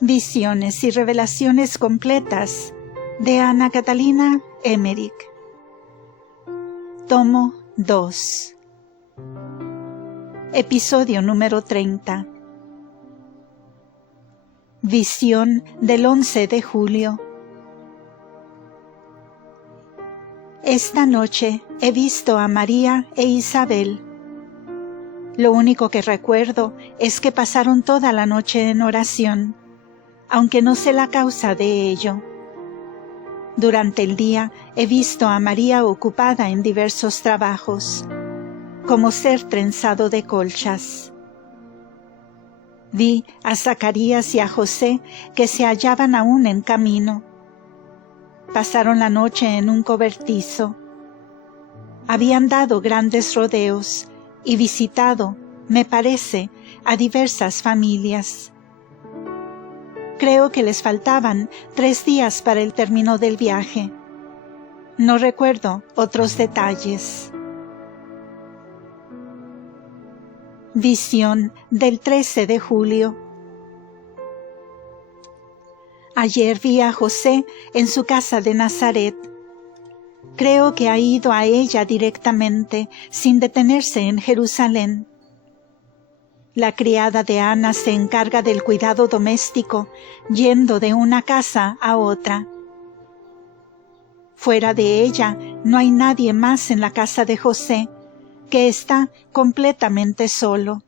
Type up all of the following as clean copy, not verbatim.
Visiones y revelaciones completas de Ana Catalina Emmerich. Tomo 2. Episodio número 30. Visión del 11 de julio. Esta noche he visto a María e Isabel. Lo único que recuerdo es que pasaron toda la noche en oración, aunque no sé la causa de ello. Durante el día he visto a María ocupada en diversos trabajos, como ser trenzado de colchas. Vi a Zacarías y a José que se hallaban aún en camino. Pasaron la noche en un cobertizo. Habían dado grandes rodeos y visitado, me parece, a diversas familias. Creo que les faltaban 3 días para el término del viaje. No recuerdo otros detalles. Visión del 13 de julio. Ayer vi a José en su casa de Nazaret. Creo que ha ido a ella directamente, sin detenerse en Jerusalén. La criada de Ana se encarga del cuidado doméstico, yendo de una casa a otra. Fuera de ella no hay nadie más en la casa de José, que está completamente solo.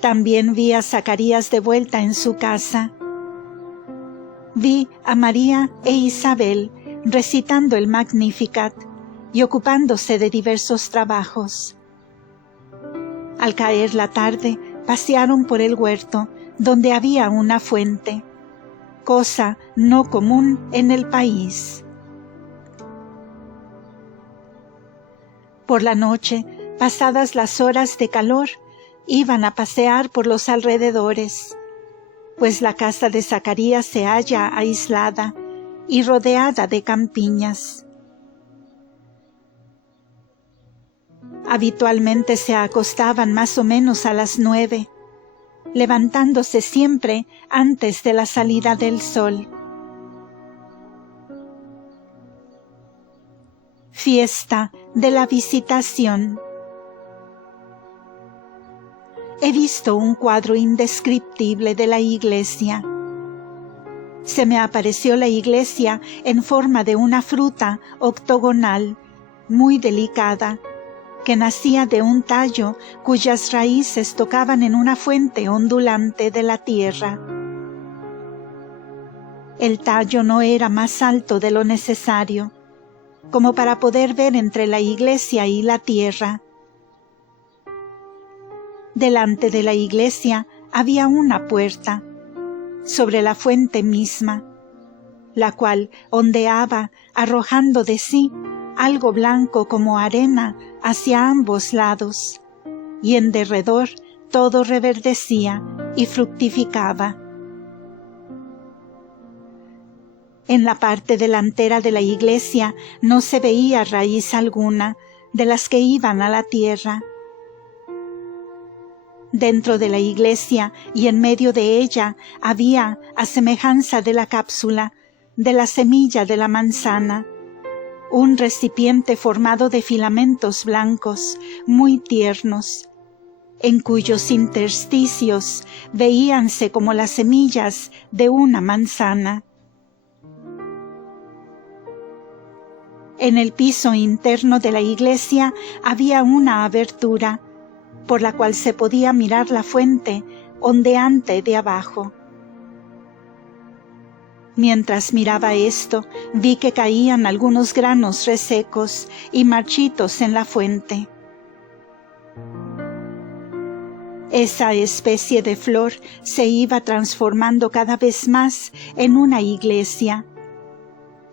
También vi a Zacarías de vuelta en su casa. Vi a María e Isabel recitando el Magnificat y ocupándose de diversos trabajos. Al caer la tarde, pasearon por el huerto, donde había una fuente, cosa no común en el país. Por la noche, pasadas las horas de calor, iban a pasear por los alrededores, pues la casa de Zacarías se halla aislada y rodeada de campiñas. Habitualmente se acostaban más o menos a las 9, levantándose siempre antes de la salida del sol. Fiesta de la Visitación. He visto un cuadro indescriptible de la iglesia. Se me apareció la iglesia en forma de una fruta octogonal, muy delicada, que nacía de un tallo cuyas raíces tocaban en una fuente ondulante de la tierra. El tallo no era más alto de lo necesario, como para poder ver entre la iglesia y la tierra. Delante de la iglesia había una puerta, sobre la fuente misma, la cual ondeaba arrojando de sí algo blanco como arena hacia ambos lados, y en derredor todo reverdecía y fructificaba. En la parte delantera de la iglesia no se veía raíz alguna de las que iban a la tierra. Dentro de la iglesia y en medio de ella había, a semejanza de la cápsula, de la semilla de la manzana, un recipiente formado de filamentos blancos muy tiernos, en cuyos intersticios veíanse como las semillas de una manzana. En el piso interno de la iglesia había una abertura, por la cual se podía mirar la fuente ondeante de abajo. Mientras miraba esto, vi que caían algunos granos resecos y marchitos en la fuente. Esa especie de flor se iba transformando cada vez más en una iglesia,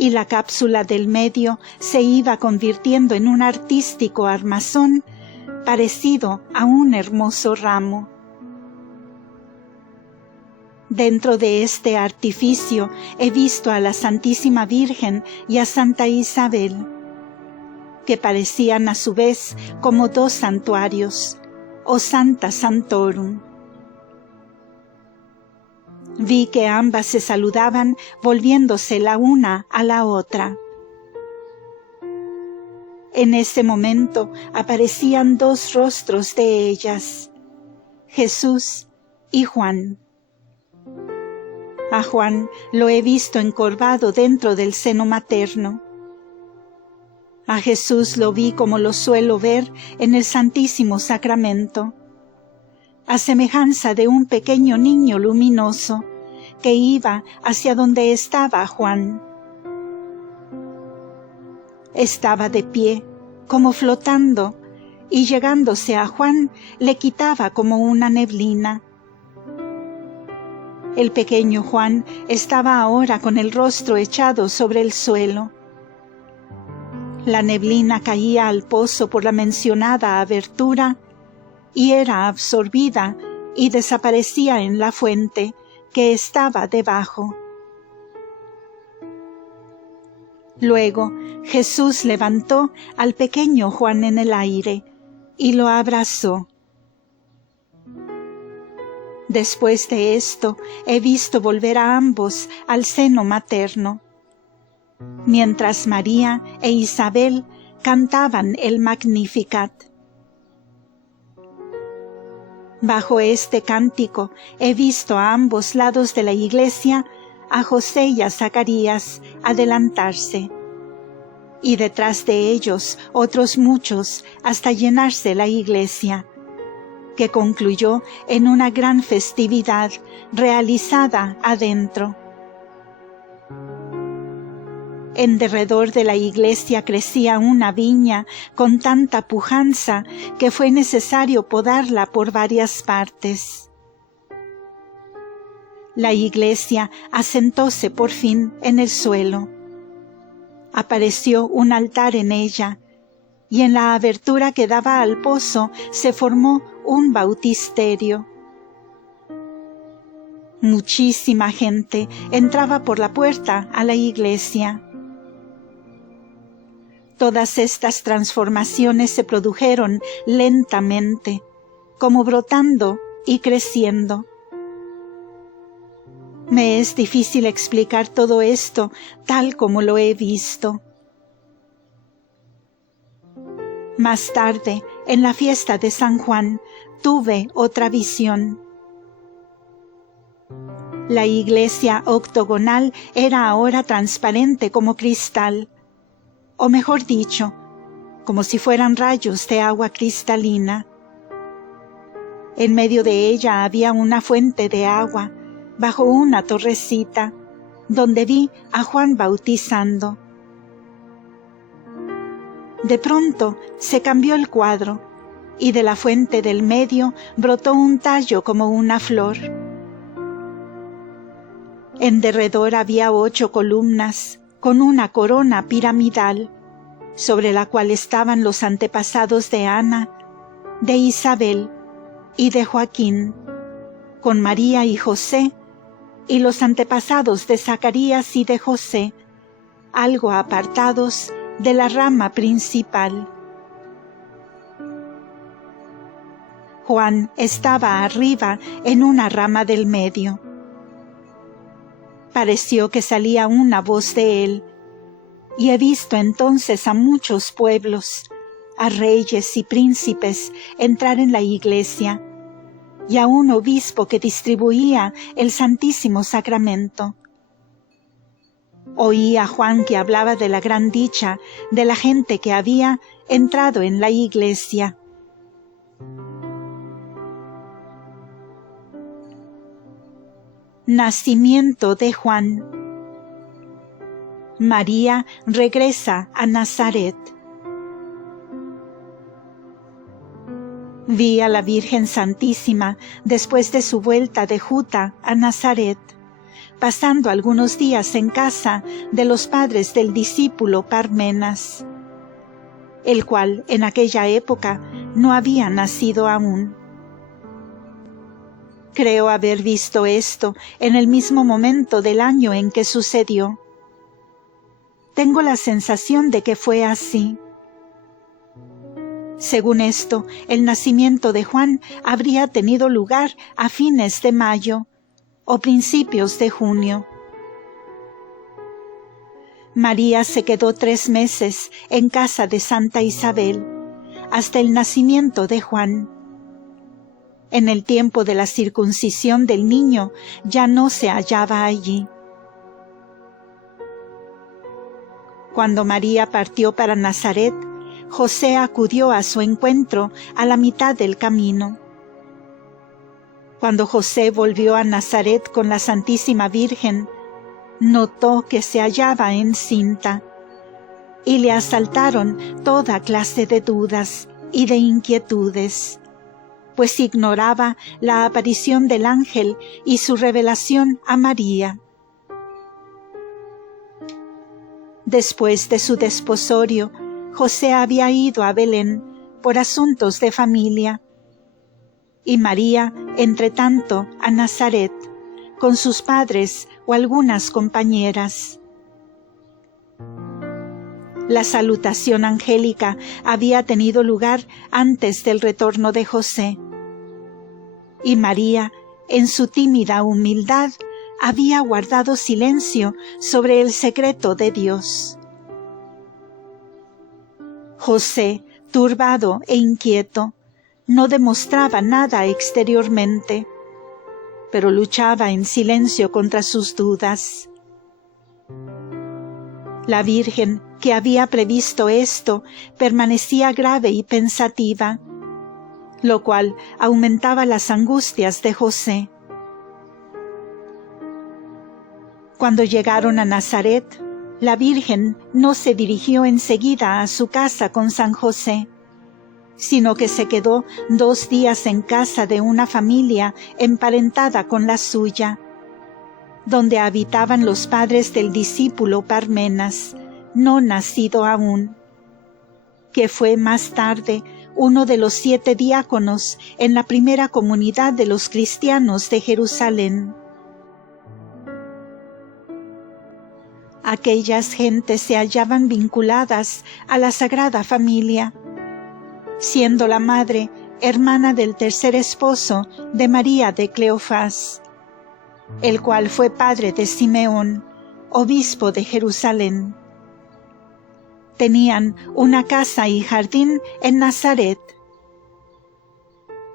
y la cápsula del medio se iba convirtiendo en un artístico armazón parecido a un hermoso ramo. Dentro de este artificio he visto a la Santísima Virgen y a Santa Isabel, que parecían a su vez como dos santuarios, o Santa Santorum. Vi que ambas se saludaban volviéndose la una a la otra. En ese momento aparecían dos rostros de ellas, Jesús y Juan. A Juan lo he visto encorvado dentro del seno materno. A Jesús lo vi como lo suelo ver en el Santísimo Sacramento, a semejanza de un pequeño niño luminoso que iba hacia donde estaba Juan. Estaba de pie, como flotando, y llegándose a Juan le quitaba como una neblina. El pequeño Juan estaba ahora con el rostro echado sobre el suelo. La neblina caía al pozo por la mencionada abertura y era absorbida y desaparecía en la fuente que estaba debajo. Luego Jesús levantó al pequeño Juan en el aire y lo abrazó. Después de esto he visto volver a ambos al seno materno, mientras María e Isabel cantaban el Magnificat. Bajo este cántico he visto a ambos lados de la iglesia a José y a Zacarías adelantarse, y detrás de ellos otros muchos hasta llenarse la iglesia, que concluyó en una gran festividad realizada adentro. En derredor de la iglesia crecía una viña con tanta pujanza que fue necesario podarla por varias partes. La iglesia asentóse por fin en el suelo. Apareció un altar en ella, y en la abertura que daba al pozo se formó un bautisterio. Muchísima gente entraba por la puerta a la iglesia. Todas estas transformaciones se produjeron lentamente, como brotando y creciendo. Me es difícil explicar todo esto tal como lo he visto. Más tarde, en la fiesta de San Juan, tuve otra visión. La iglesia octogonal era ahora transparente como cristal, o mejor dicho, como si fueran rayos de agua cristalina. En medio de ella había una fuente de agua, bajo una torrecita, donde vi a Juan bautizando. De pronto se cambió el cuadro, y de la fuente del medio brotó un tallo como una flor. En derredor había 8 columnas, con una corona piramidal, sobre la cual estaban los antepasados de Ana, de Isabel y de Joaquín, con María y José, y los antepasados de Zacarías y de José, algo apartados de la rama principal. Juan estaba arriba en una rama del medio. Pareció que salía una voz de él, y he visto entonces a muchos pueblos, a reyes y príncipes entrar en la iglesia, y a un obispo que distribuía el Santísimo Sacramento. Oí a Juan que hablaba de la gran dicha de la gente que había entrado en la iglesia. Nacimiento de Juan. María regresa a Nazaret. Vi a la Virgen Santísima después de su vuelta de Juta a Nazaret, pasando algunos días en casa de los padres del discípulo Parmenas, el cual en aquella época no había nacido aún. Creo haber visto esto en el mismo momento del año en que sucedió. Tengo la sensación de que fue así. Según esto, el nacimiento de Juan habría tenido lugar a fines de mayo o principios de junio. María se quedó 3 meses en casa de Santa Isabel, hasta el nacimiento de Juan. En el tiempo de la circuncisión del niño ya no se hallaba allí. Cuando María partió para Nazaret, José acudió a su encuentro a la mitad del camino. Cuando José volvió a Nazaret con la Santísima Virgen, notó que se hallaba encinta, y le asaltaron toda clase de dudas y de inquietudes, pues ignoraba la aparición del ángel y su revelación a María. Después de su desposorio, José había ido a Belén por asuntos de familia, y María, entretanto, a Nazaret, con sus padres o algunas compañeras. La salutación angélica había tenido lugar antes del retorno de José, y María, en su tímida humildad, había guardado silencio sobre el secreto de Dios. José, turbado e inquieto, no demostraba nada exteriormente, pero luchaba en silencio contra sus dudas. La Virgen, que había previsto esto, permanecía grave y pensativa, lo cual aumentaba las angustias de José. Cuando llegaron a Nazaret, la Virgen no se dirigió enseguida a su casa con San José, sino que se quedó 2 días en casa de una familia emparentada con la suya, donde habitaban los padres del discípulo Parmenas, no nacido aún, que fue más tarde uno de los 7 diáconos en la primera comunidad de los cristianos de Jerusalén. Aquellas gentes se hallaban vinculadas a la Sagrada Familia, siendo la madre hermana del tercer esposo de María de Cleofás, el cual fue padre de Simeón, obispo de Jerusalén. Tenían una casa y jardín en Nazaret.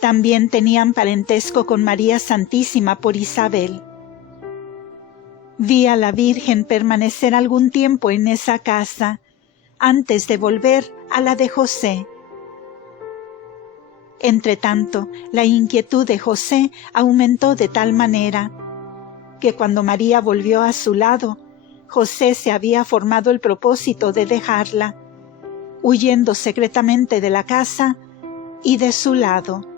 También tenían parentesco con María Santísima por Isabel. Vi a la Virgen permanecer algún tiempo en esa casa, antes de volver a la de José. Entretanto, la inquietud de José aumentó de tal manera que cuando María volvió a su lado, José se había formado el propósito de dejarla, huyendo secretamente de la casa y de su lado.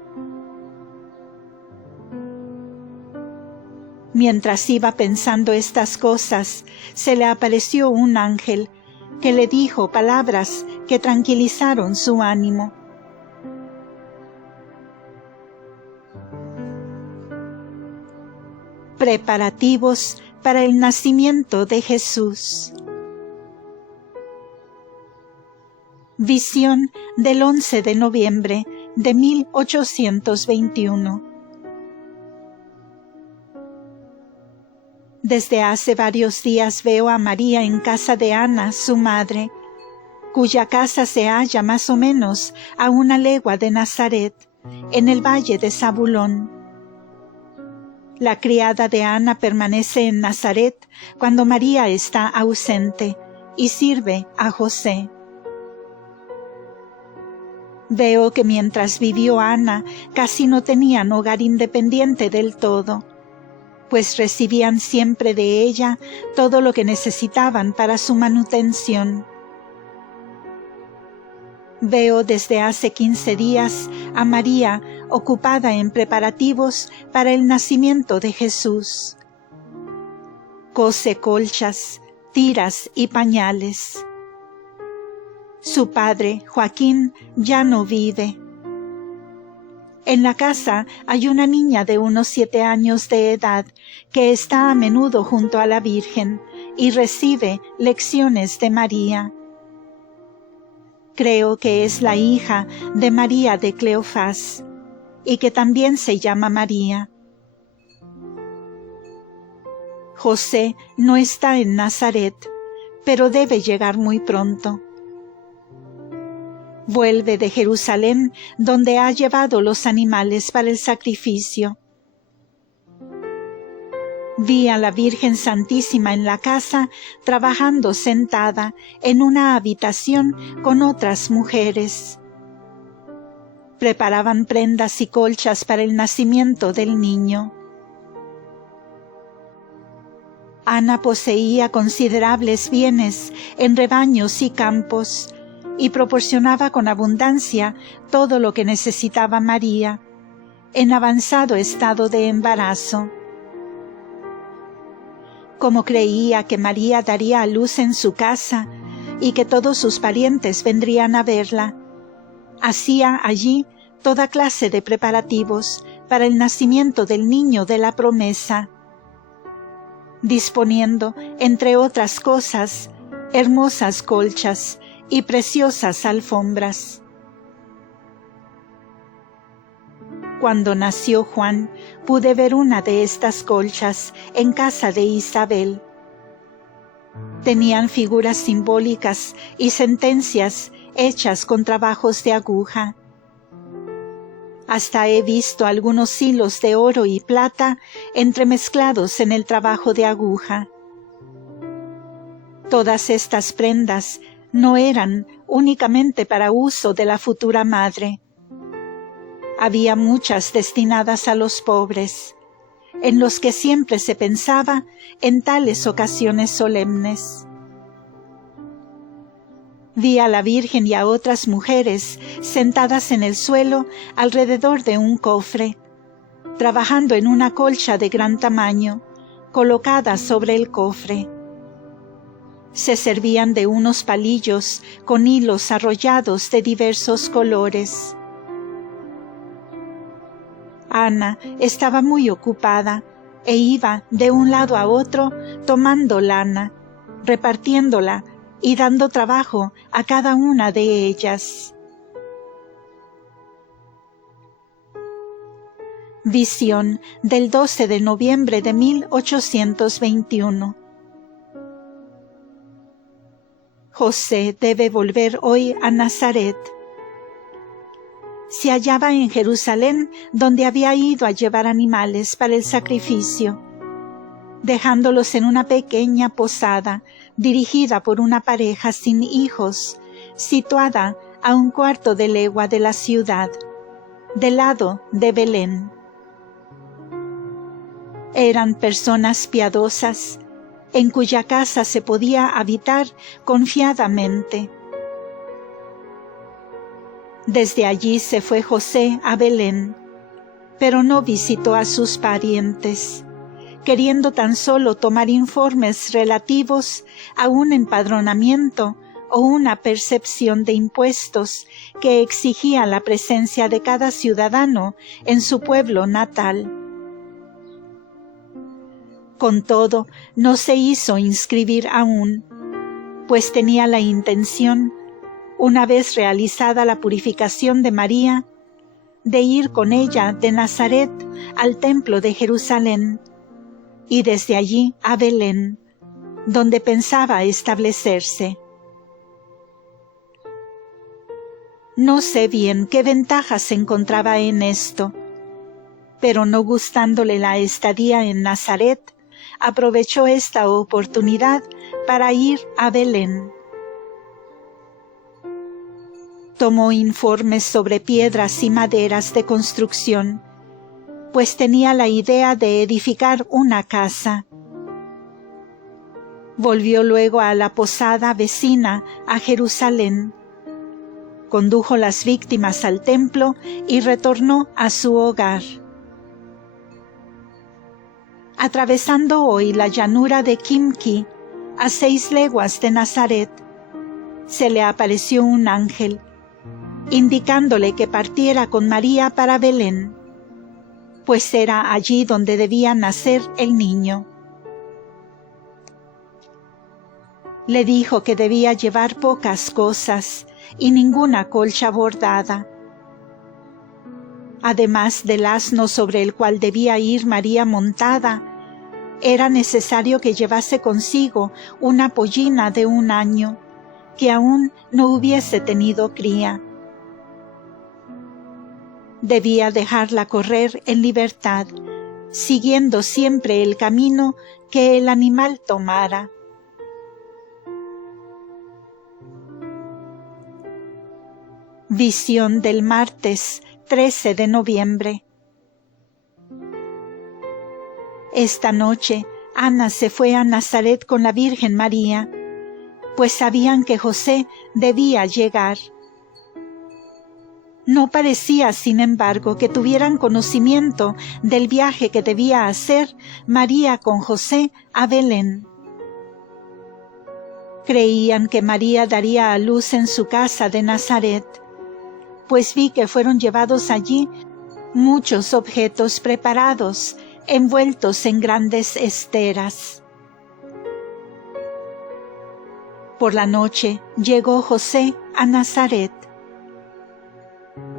Mientras iba pensando estas cosas, se le apareció un ángel que le dijo palabras que tranquilizaron su ánimo. Preparativos para el nacimiento de Jesús. Visión del 11 de noviembre de 1821. Desde hace varios días veo a María en casa de Ana, su madre, cuya casa se halla más o menos a 1 legua de Nazaret, en el valle de Zabulón. La criada de Ana permanece en Nazaret cuando María está ausente y sirve a José. Veo que mientras vivió Ana casi no tenían hogar independiente del todo, pues recibían siempre de ella todo lo que necesitaban para su manutención. Veo desde hace 15 días a María ocupada en preparativos para el nacimiento de Jesús. Cose colchas, tiras y pañales. Su padre, Joaquín, ya no vive. En la casa hay una niña de unos 7 años de edad que está a menudo junto a la Virgen y recibe lecciones de María. Creo que es la hija de María de Cleofás y que también se llama María. José no está en Nazaret, pero debe llegar muy pronto. Vuelve de Jerusalén, donde ha llevado los animales para el sacrificio. Vi a la Virgen Santísima en la casa, trabajando sentada en una habitación con otras mujeres. Preparaban prendas y colchas para el nacimiento del niño. Ana poseía considerables bienes en rebaños y campos, y proporcionaba con abundancia todo lo que necesitaba María, en avanzado estado de embarazo. Como creía que María daría a luz en su casa y que todos sus parientes vendrían a verla, hacía allí toda clase de preparativos para el nacimiento del niño de la promesa, disponiendo, entre otras cosas, hermosas colchas y preciosas alfombras. Cuando nació Juan, pude ver una de estas colchas en casa de Isabel. Tenían figuras simbólicas y sentencias hechas con trabajos de aguja. Hasta he visto algunos hilos de oro y plata entremezclados en el trabajo de aguja. Todas estas prendas no eran únicamente para uso de la futura madre. Había muchas destinadas a los pobres, en los que siempre se pensaba en tales ocasiones solemnes. Vi a la Virgen y a otras mujeres sentadas en el suelo alrededor de un cofre, trabajando en una colcha de gran tamaño, colocada sobre el cofre. Se servían de unos palillos con hilos arrollados de diversos colores. Ana estaba muy ocupada e iba de un lado a otro tomando lana, repartiéndola y dando trabajo a cada una de ellas. Visión del 12 de noviembre de 1821. José debe volver hoy a Nazaret. Se hallaba en Jerusalén, donde había ido a llevar animales para el sacrificio, dejándolos en una pequeña posada dirigida por una pareja sin hijos, situada a 1/4 de legua de la ciudad, del lado de Belén. Eran personas piadosas, en cuya casa se podía habitar confiadamente. Desde allí se fue José a Belén, pero no visitó a sus parientes, queriendo tan solo tomar informes relativos a un empadronamiento o una percepción de impuestos que exigía la presencia de cada ciudadano en su pueblo natal. Con todo, no se hizo inscribir aún, pues tenía la intención, una vez realizada la purificación de María, de ir con ella de Nazaret al templo de Jerusalén y desde allí a Belén, donde pensaba establecerse. No sé bien qué ventajas encontraba en esto, pero no gustándole la estadía en Nazaret, aprovechó esta oportunidad para ir a Belén. Tomó informes sobre piedras y maderas de construcción, pues tenía la idea de edificar una casa. Volvió luego a la posada vecina a Jerusalén, condujo las víctimas al templo y retornó a su hogar. Atravesando hoy la llanura de Quimki, a 6 leguas de Nazaret, se le apareció un ángel, indicándole que partiera con María para Belén, pues era allí donde debía nacer el niño. Le dijo que debía llevar pocas cosas y ninguna colcha bordada. Además del asno sobre el cual debía ir María montada, era necesario que llevase consigo una pollina de 1 año, que aún no hubiese tenido cría. Debía dejarla correr en libertad, siguiendo siempre el camino que el animal tomara. Visión del martes 13 de noviembre. Esta noche Ana se fue a Nazaret con la Virgen María, pues sabían que José debía llegar. No parecía, sin embargo, que tuvieran conocimiento del viaje que debía hacer María con José a Belén. Creían que María daría a luz en su casa de Nazaret, pues vi que fueron llevados allí muchos objetos preparados, envueltos en grandes esteras. Por la noche llegó José a Nazaret.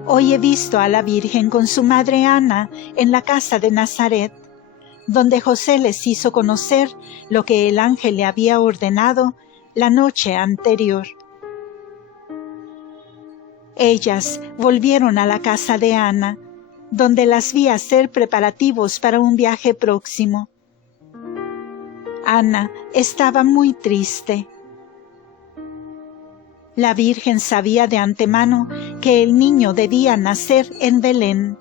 Hoy he visto a la Virgen con su madre Ana en la casa de Nazaret, donde José les hizo conocer lo que el ángel le había ordenado la noche anterior. Ellas volvieron a la casa de Ana, donde las vi hacer preparativos para un viaje próximo. Ana estaba muy triste. La Virgen sabía de antemano que el niño debía nacer en Belén,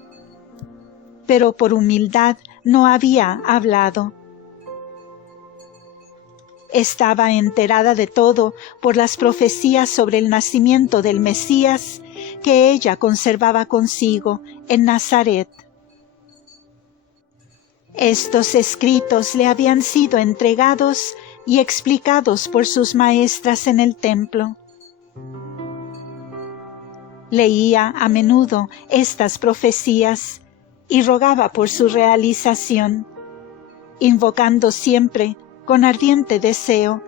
pero por humildad no había hablado. Estaba enterada de todo por las profecías sobre el nacimiento del Mesías que ella conservaba consigo en Nazaret. Estos escritos le habían sido entregados y explicados por sus maestras en el templo. Leía a menudo estas profecías y rogaba por su realización, invocando siempre con ardiente deseo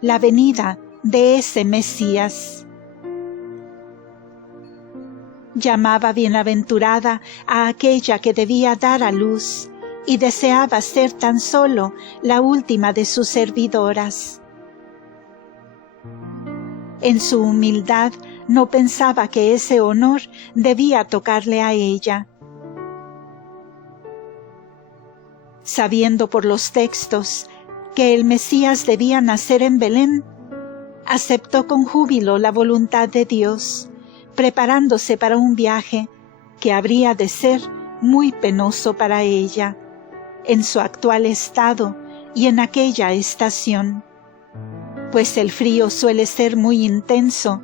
la venida de ese Mesías. Llamaba bienaventurada a aquella que debía dar a luz y deseaba ser tan solo la última de sus servidoras. En su humildad no pensaba que ese honor debía tocarle a ella. Sabiendo por los textos que el Mesías debía nacer en Belén, aceptó con júbilo la voluntad de Dios, preparándose para un viaje que habría de ser muy penoso para ella, en su actual estado y en aquella estación, pues el frío suele ser muy intenso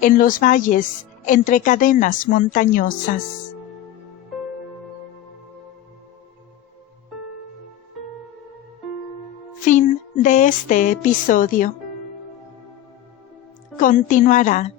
en los valles entre cadenas montañosas. Fin de este episodio. Continuará.